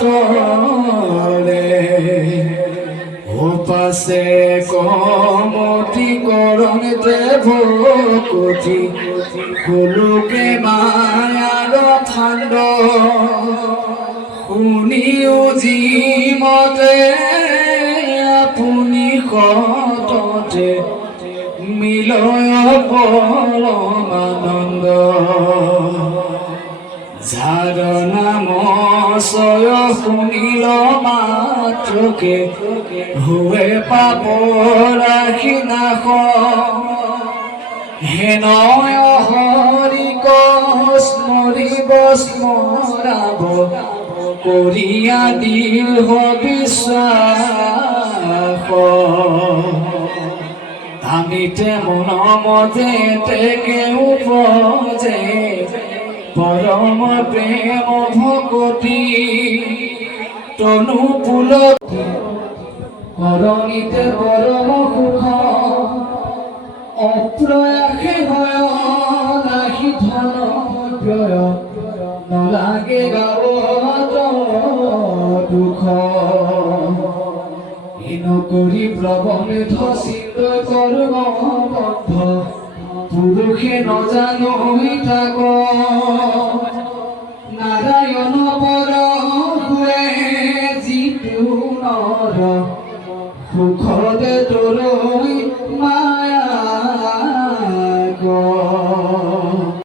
তরে ওপাশে কমতি করণ দেব কোটি কুলুকে মায়ার ফান্ড শুনিও যিমতে আপুনি কততে মিলয় পৰমানন্দ যাৰ নাম চয় শুনিল মাত্ৰকে হুৱে পাপ ৰাখি নাশ হেনয় হৰিক স্মৰিব স্মৰাব কৰিয়া দৃঢ় বিশ্বাস আমিতে মনমতে তেকে উপজে পরম প্রেম ভকতি তনু পুলকি করণিতে পরম সুখ অপ্রয়াসে হয় নাহি ধন ব্যয় নলাগে গাঁৱত দুখ নকৰি প্ৰবন্ধ চিন্ত কৰ্ম বন্ধ পুৰুষে নজানো তাক নাৰায়ণ পৰ